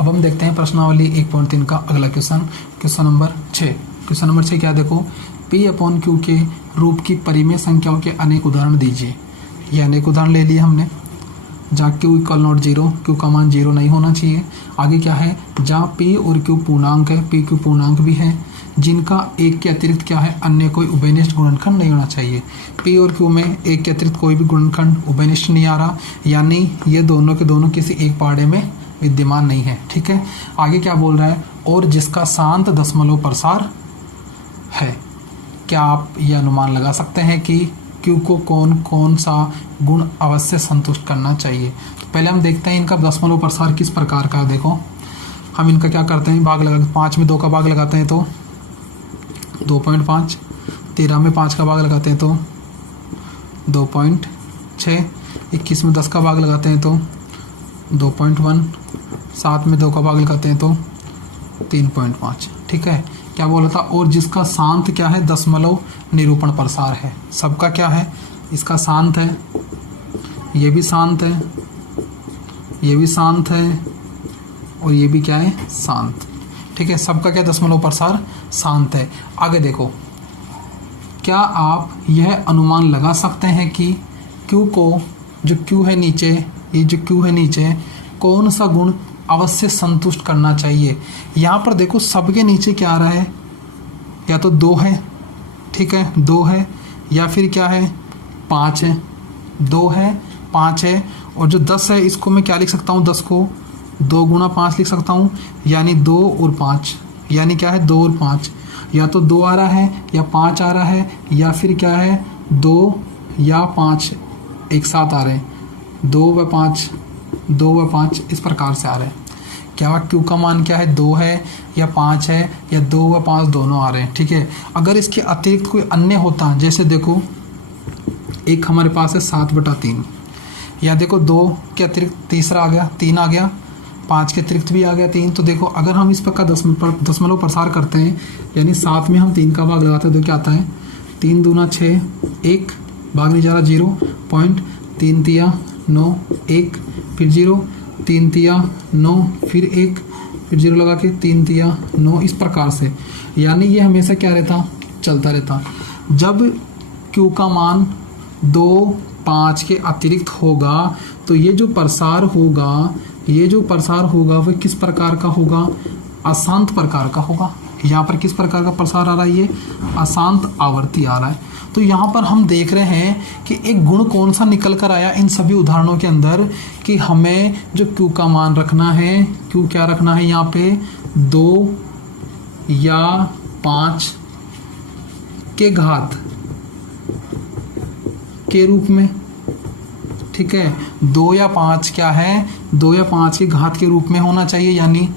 अब हम देखते हैं प्रश्नावली 1.3 का अगला क्वेश्चन नंबर 6। क्वेश्चन नंबर 6 क्या देखो, P/Q के रूप की परिमेय संख्याओं के अनेक उदाहरण दीजिए। ये अनेक उदाहरण ले लिए हमने। जहाँ Q इक्वल नॉट 0, Q का मान 0 नहीं होना चाहिए। आगे क्या है, जहाँ P और Q पूर्णांक है, P Q पूर्णांक भी है, जिनका एक के अतिरिक्त क्या है, अन्य कोई उभयनिष्ठ गुणनखंड नहीं होना चाहिए। P और Q में एक के अतिरिक्त कोई भी गुणनखंड उभयनिष्ठ नहीं आ रहा, यानी ये दोनों के दोनों किसी एक पाड़े में विद्यमान नहीं है। ठीक है, आगे क्या बोल रहा है, और जिसका शांत दशमलव प्रसार है। क्या आप ये अनुमान लगा सकते हैं कि Q को कौन कौन सा गुण अवश्य संतुष्ट करना चाहिए। तो पहले हम देखते हैं इनका दशमलव प्रसार किस प्रकार का है। देखो हम इनका क्या करते हैं, भाग लगा, 5 में 2 का भाग लगाते हैं तो 2.5, 13 में 5 का भाग लगाते हैं तो 2.6, 21 में 10 का भाग लगाते हैं तो 2.1, 7 में 2 का भाग लगाते हैं तो 3.5। ठीक है, क्या बोला था, और जिसका शांत क्या है, दशमलव निरूपण प्रसार है। सबका क्या है, इसका शांत है, ये भी शांत है, ये भी शांत है, और ये भी क्या है, शांत। ठीक है, सबका क्या दशमलव प्रसार शांत है। आगे देखो, क्या आप यह अनुमान लगा सकते हैं कि Q को, जो Q है नीचे, ये जो Q है नीचे, कौन सा गुण अवश्य संतुष्ट करना चाहिए। यहाँ पर देखो सबके नीचे क्या आ रहा है, या तो 2 है, ठीक है 2 है, या फिर क्या है 5 है। 2 है, 5 है, और जो 10 है इसको मैं क्या लिख सकता हूँ, 10 को 2 गुणा 5 लिख सकता हूँ, यानी 2 और 5, यानी क्या है 2 और 5, या तो 2 आ रहा है या 5 आ रहा है, या फिर क्या है 2 या 5 एक साथ आ रहे हैं, 2 व 5, 2 व 5 इस प्रकार से आ रहे हैं। क्या Q का मान क्या है, 2 है या 5 है, या 2 व 5 दोनों आ रहे हैं। ठीक है, अगर इसके अतिरिक्त कोई अन्य होता, जैसे देखो एक हमारे पास है 7/3, या देखो 2 के अतिरिक्त तीसरा आ गया, 3 आ गया, 5 के अतिरिक्त भी आ गया 3, तो देखो अगर हम इस पर का दशमलव प्रसार करते हैं, यानी 7 में हम 3 का भाग लगाते हैं तो क्या आता है, 3 दूना 6, 1 भाग नहीं जा रहा, 0 पॉइंट, 3 तिया 9, 1 फिर 0, 3 तिया 9 फिर 1 फिर 0 लगा के 3 तिया 9, इस प्रकार से। यानी ये हमेशा क्या रहता, चलता रहता। जब Q का मान 2, 5 के अतिरिक्त होगा तो ये जो प्रसार होगा, ये जो प्रसार होगा वह किस प्रकार का होगा, अशांत प्रकार का होगा। यहाँ पर किस प्रकार का प्रसार आ रहा है, ये अशांत आवर्ती आ रहा है। तो यहाँ पर हम देख रहे हैं कि एक गुण कौन सा निकल कर आया इन सभी उदाहरणों के अंदर, कि हमें जो Q का मान रखना है, Q क्या रखना है यहाँ पे, 2 या 5 के घात के रूप में। ठीक है, 2 या 5 क्या है, 2 या 5 के घात के रूप में होना चाहिए, यानी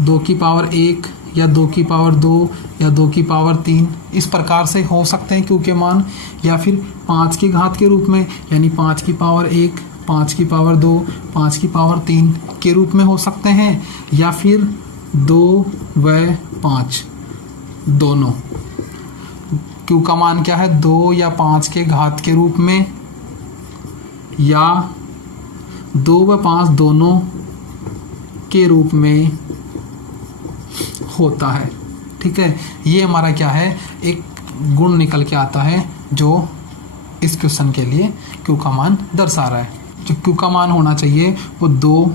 2 की पावर 1 या 2 की पावर 2 या 2 की पावर 3 इस प्रकार से हो सकते हैं Q के मान, या फिर 5 के घात के रूप में, यानी 5 की पावर 1, 5 की पावर 2, 5 की पावर 3 के रूप में हो सकते हैं, या फिर 2 व 5 दोनों। Q का मान क्या है, 2 या 5 के घात के रूप में, या 2 व 5 दोनों के रूप में होता है। ठीक है, ये हमारा क्या है, एक गुण निकल के आता है जो इस क्वेश्चन के लिए Q का मान दर्शा रहा है। जो Q का मान होना चाहिए वो 2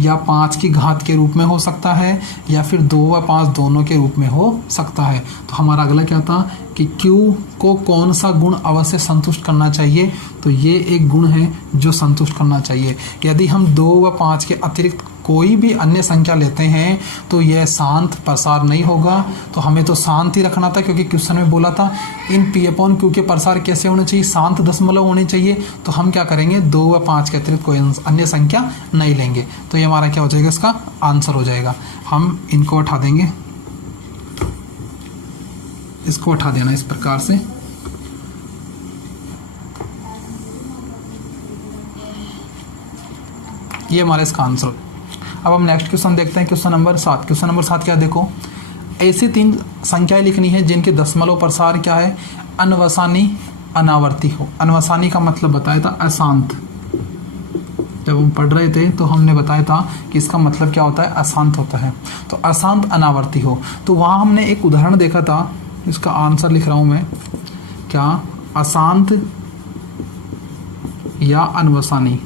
या 5 की घात के रूप में हो सकता है, या फिर 2 व 5 दोनों के रूप में हो सकता है। तो हमारा अगला क्या था कि Q को कौन सा गुण अवश्य संतुष्ट करना चाहिए, तो ये एक गुण है जो संतुष्ट करना चाहिए। यदि हम 2 व 5 के अतिरिक्त कोई भी अन्य संख्या लेते हैं तो यह शांत प्रसार नहीं होगा। तो हमें तो शांत ही रखना था, क्योंकि क्वेश्चन में बोला था इन P/Q के प्रसार कैसे होने चाहिए, शांत दशमलव होने चाहिए। तो हम क्या करेंगे, 2 व 5 के अतिरिक्त कोई अन्य संख्या नहीं लेंगे। तो ये हमारा क्या हो जाएगा, इसका आंसर हो जाएगा। हम इनको उठा देंगे, इसको उठा देना इस प्रकार से। ये हमारा इसका आंसर। अब हम नेक्स्ट क्वेश्चन देखते हैं, क्वेश्चन नंबर 7। क्वेश्चन नंबर 7 क्या देखो, ऐसी 3 संख्याएं लिखनी है जिनके दशमलव प्रसार क्या है, अनवसानी अनावर्ती हो। अनवसानी का मतलब बताया था अशांत, जब हम पढ़ रहे थे तो हमने बताया था कि इसका मतलब क्या होता है, अशांत होता है। तो अशांत अनावर्ती हो, तो वहाँ हमने एक उदाहरण देखा था, इसका आंसर लिख रहा हूँ मैं, क्या अशांत या अनवसानी,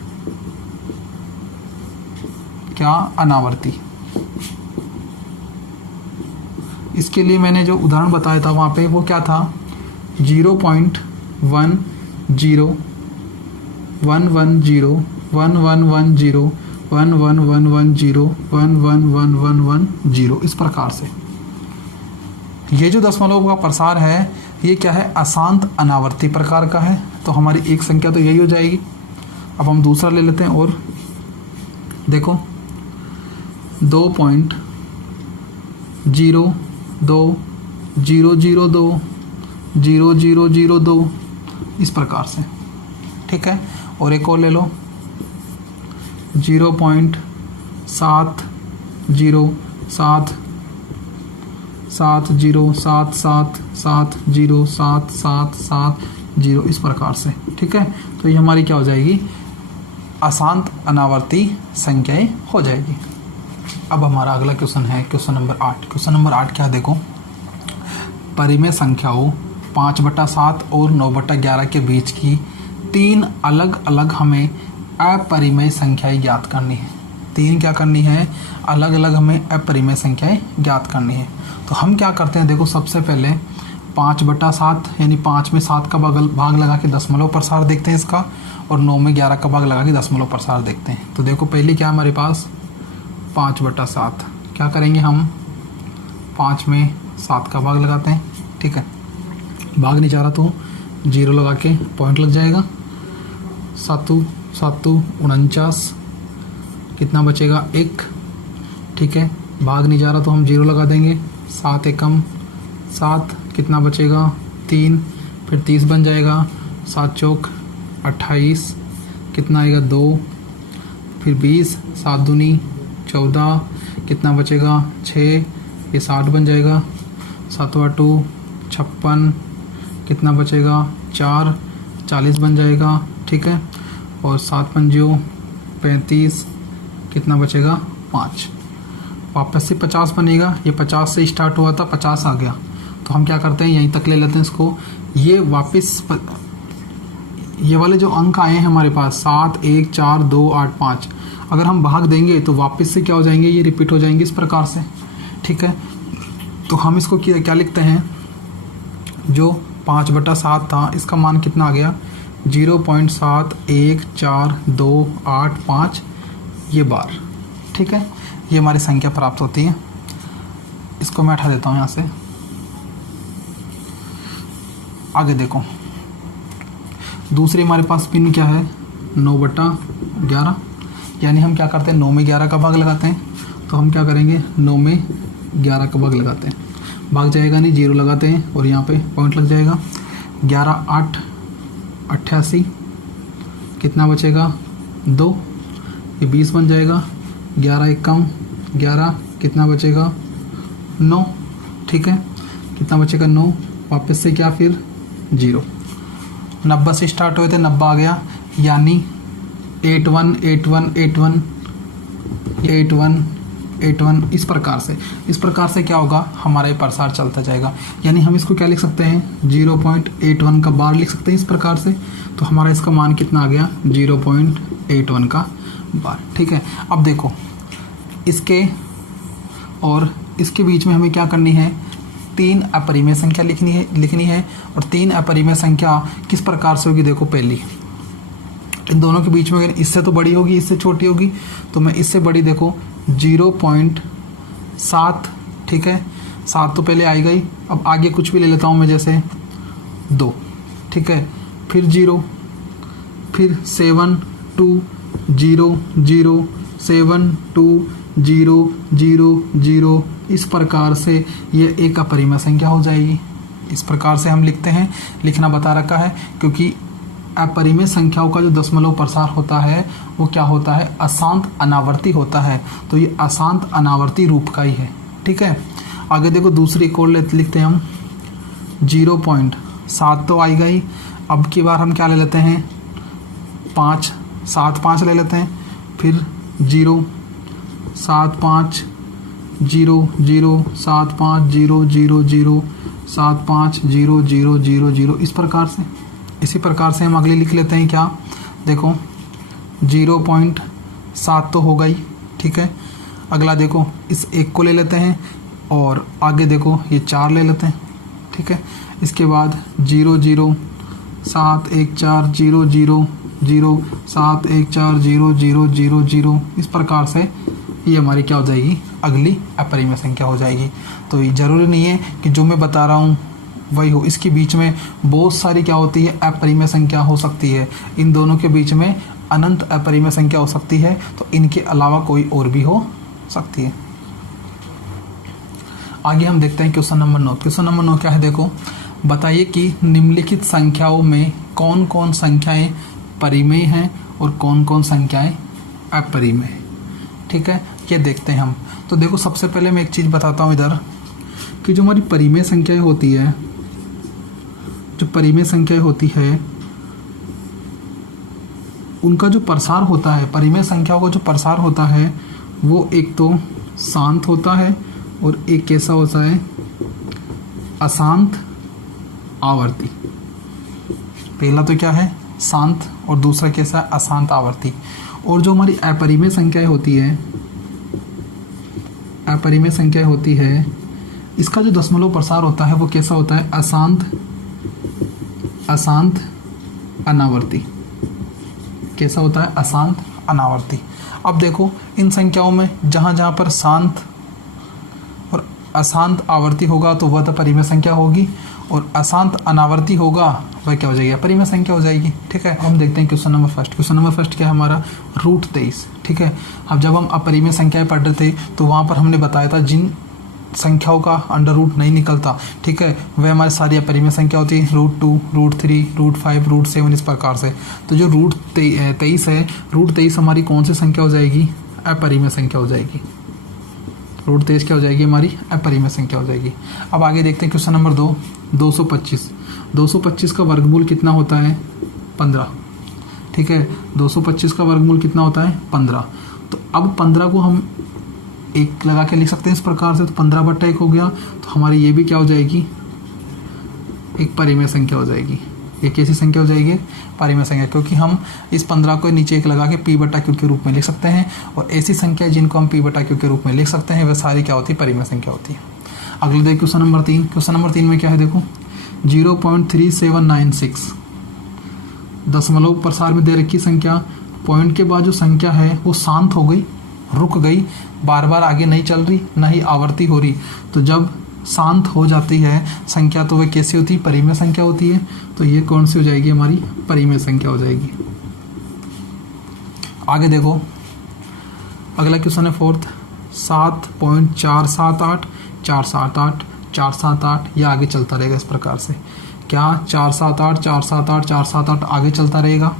क्या अनावर्ती। इसके लिए मैंने जो उदाहरण बताया था वहाँ पे वो क्या था, 0.10 1110 1110 111110 111110 इस प्रकार से। ये जो दशमलव का प्रसार है ये क्या है, अशांत अनावर्ती प्रकार का है। तो हमारी एक संख्या तो यही हो जाएगी। अब हम दूसरा ले लेते हैं और देखो 2.02002 0002 इस प्रकार से, ठीक है। और एक और ले लो 0.70070707070770 इस प्रकार से, ठीक है। तो ये हमारी क्या हो जाएगी, अशांत अनावर्ती संख्याएं हो जाएगी। अब हमारा अगला क्वेश्चन है क्वेश्चन नंबर 8। क्वेश्चन नंबर 8 क्या देखो, परिमेय संख्याओं 5/7 और 9/11 के बीच की 3 अलग अलग हमें अपरिमेय संख्याएं ज्ञात करनी है। 3 क्या करनी है, अलग अलग हमें अपरिमेय संख्याएं ज्ञात करनी है। तो हम क्या करते हैं, देखो सबसे पहले 5/7 यानी 5 में 7 का भाग लगा के दशमलव प्रसार देखते हैं इसका, और 9 में 11 का भाग लगा के दशमलव प्रसार देखते हैं। तो देखो पहले क्या है हमारे पास 5/7, क्या करेंगे हम 5 में 7 का भाग लगाते हैं, ठीक है। भाग नहीं जा रहा तो 0 लगा के पॉइंट लग जाएगा। 7 49 कितना बचेगा 1, ठीक है। भाग नहीं जा रहा तो हम 0 लगा देंगे। 7 एकम 7 कितना बचेगा 3, फिर 30 बन जाएगा। 7 चौक 28 कितना आएगा 2, फिर 20 7 दूनी 14 कितना बचेगा 6, ये 60 बन जाएगा। 7 2 56 कितना बचेगा 4, 40 बन जाएगा, ठीक है। और 7 5 35 कितना बचेगा 5, वापस से 50 बनेगा। ये 50 से स्टार्ट हुआ था, 50 आ गया। तो हम क्या करते हैं यहीं तक ले लेते हैं इसको। ये वापस ये वाले जो अंक आए हैं हमारे पास 7 1 4 2 8 5, अगर हम भाग देंगे तो वापस से क्या हो जाएंगे, ये रिपीट हो जाएंगे इस प्रकार से, ठीक है। तो हम इसको क्या लिखते हैं, जो 5/7 था इसका मान कितना आ गया 0.714285 ये बार, ठीक है। ये हमारी संख्या प्राप्त होती है। इसको मैं हटा देता हूँ यहाँ से। आगे देखो दूसरी हमारे पास पिन क्या है 9/11, यानी हम क्या करते हैं 9 में 11 का भाग लगाते हैं। तो हम क्या करेंगे 9 में 11 का भाग लगाते हैं, भाग जाएगा नहीं 0 लगाते हैं और यहाँ पे पॉइंट लग जाएगा। 11 8 88 कितना बचेगा 2, ये 20 बन जाएगा। 11 एकम 11 कितना बचेगा 9, ठीक है। कितना बचेगा 9, वापस से क्या फिर 0। 90 से स्टार्ट हुए थे, 90 आ गया, यानी 81 81 81 81 81 इस प्रकार से क्या होगा हमारा ये प्रसार चलता जाएगा। यानी हम इसको क्या लिख सकते हैं 0.81 का बार लिख सकते हैं इस प्रकार से। तो हमारा इसका मान कितना आ गया 0.81 का बार, ठीक है। अब देखो इसके और इसके बीच में हमें क्या करनी है, 3 अपरिमेय संख्या लिखनी है। और 3 अपरिमेय संख्या किस प्रकार से होगी, देखो पहली इन दोनों के बीच में अगर इससे तो बड़ी होगी इससे छोटी होगी, तो मैं इससे बड़ी देखो 0.7, ठीक है। 7 तो पहले आएगा ही, अब आगे कुछ भी ले लेता हूँ मैं, जैसे 2, ठीक है। फिर 0, फिर 7 2 0 0 7 2 0 0 0 इस प्रकार से ये एक अपरिमेय संख्या हो जाएगी। इस प्रकार से हम लिखते हैं, लिखना बता रखा है, क्योंकि अपरिमेय संख्याओं का जो दशमलव प्रसार होता है वो क्या होता है, अशांत अनावर्ती होता है। तो ये अशांत अनावर्ती रूप का ही है, ठीक है। आगे देखो दूसरी एक और लिखते हैं हम 0.7 तो आएगा ही। अब की बार हम क्या ले लेते हैं 5 7 5 ले लेते हैं। फिर 0 7 5 0 0 7 5 0 0 0 7 5 0 0 0 0 इस प्रकार से। इसी प्रकार से हम अगले लिख लेते हैं क्या, देखो 0.7 तो हो गई, ठीक है। अगला देखो इस 1 को ले लेते हैं और आगे देखो ये 4 ले लेते हैं, ठीक है। इसके बाद 0 0 7 1 4 0 0 0 7 1 4 0 0 0 0 इस प्रकार से ये हमारी क्या हो जाएगी, अगली अपरिमेय संख्या हो जाएगी। तो ये ज़रूरी नहीं है कि जो मैं बता रहा हूँ वही हो, इसके बीच में बहुत सारी क्या होती है, अपरिमेय संख्या हो सकती है। इन दोनों के बीच में अनंत अपरिमेय संख्या हो सकती है, तो इनके अलावा कोई और भी हो सकती है। आगे हम देखते हैं क्वेश्चन नंबर 9। क्वेश्चन नंबर 9 क्या है, देखो बताइए कि निम्नलिखित संख्याओं में कौन कौन संख्याएं परिमेय हैं और कौन कौन संख्याएं अपरिमेय हैं, ठीक है। ये देखते हैं हम। तो देखो सबसे पहले मैं एक चीज़ बताता हूँ इधर कि जो हमारी परिमेय संख्याएं होती है, जो परिमेय संख्याएं होती है उनका जो प्रसार होता है, परिमेय संख्याओं का जो प्रसार होता है वो एक तो शांत होता है और एक कैसा होता है, अशांत आवर्ती। पहला तो क्या है, शांत, और दूसरा कैसा है, अशांत आवर्ती। और जो हमारी अपरिमेय संख्याएं होती है, अपरिमेय संख्याएं होती है, इसका जो दशमलव प्रसार होता है वो कैसा होता है, अशांत अनावर्ती। कैसा होता है, अशांत अनावर्ती। अब देखो इन संख्याओं में जहाँ जहाँ पर शांत और अशांत आवर्ती होगा तो वह तो परिमेय संख्या होगी, और अशांत अनावर्ती होगा वह क्या हो जाएगी, अपरिमेय संख्या हो जाएगी, ठीक है। हम देखते हैं question number first. Question number first क्या है हमारा, √23, ठीक है। अब जब हम अपरिमेय संख्याएं पढ़ रहे थे तो वहाँ पर हमने बताया था जिन संख्याओं का अंडर रूट नहीं निकलता, ठीक है, वह हमारी सारी अपरिमेय संख्या होती है, √2, √3, √5, √7 इस प्रकार से। तो जो √23 है, √23 हमारी कौन सी संख्या हो जाएगी, अपरिमेय संख्या हो जाएगी। √23 क्या हो जाएगी, हमारी अपरिमेय संख्या हो जाएगी। अब आगे देखते हैं क्वेश्चन नंबर 2, 225। 225 का वर्गमूल कितना होता है, 15, ठीक है। 225 का वर्गमूल कितना होता है, 15। तो अब 15 को हम 1 लगा के लिख सकते हैं इस प्रकार से, तो 15/1 हो गया। तो हमारी ये भी क्या हो जाएगी, एक परिमेय संख्या हो जाएगी। ये कैसी संख्या हो जाएगी, परिमेय संख्या, क्योंकि हम इस 15 को नीचे 1 लगा के p/q के रूप में लिख सकते हैं, और ऐसी संख्या जिनको हम p/q के रूप में लिख सकते हैं वह सारी क्या होती है, परिमेय संख्या होती है। अगले देखिए क्वेश्चन नंबर 3। क्वेश्चन नंबर 3 में क्या है, देखो 0.3796 दशमलव प्रसार में दे रखी संख्या, पॉइंट के बाद जो संख्या है वो शांत हो गई, रुक गई, बार बार आगे नहीं चल रही, ना ही आवर्ती हो रही। तो जब शांत हो जाती है संख्या तो वह कैसी होती है, परिमेय संख्या होती है। तो ये कौन सी हो जाएगी, हमारी परिमेय संख्या हो जाएगी। आगे देखो अगला क्वेश्चन है 4th, 7.478 478 478, यह आगे चलता रहेगा इस प्रकार से। क्या 478 478 478 आगे चलता रहेगा।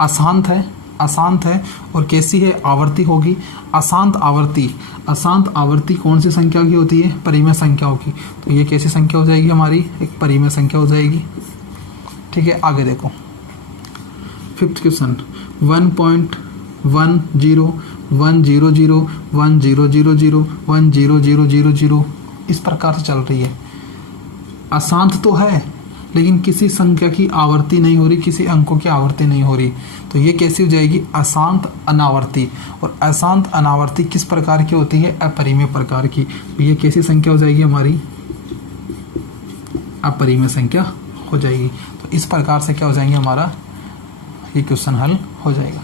अशांत है, अशांत है, और कैसी है, आवर्ती होगी। अशांत आवर्ती, अशांत आवर्ती कौन सी संख्या की होती है, परिमेय संख्याओं की। तो ये कैसी संख्या हो जाएगी, हमारी एक परिमेय संख्या हो जाएगी, ठीक है। आगे देखो 5th क्वेश्चन, 1.10 100 1000 100000 इस प्रकार से चल रही है। अशांत तो है लेकिन किसी संख्या की आवर्ती नहीं हो रही, किसी अंकों की आवर्ती नहीं हो रही। तो ये कैसी हो जाएगी, अशांत अनावर्ती। और अशांत अनावर्ती किस प्रकार की होती है, अपरिमेय प्रकार की। तो ये कैसी संख्या हो जाएगी, हमारी अपरिमेय संख्या हो जाएगी। तो इस प्रकार से क्या हो जाएंगे, हमारा ये क्वेश्चन हल हो जाएगा।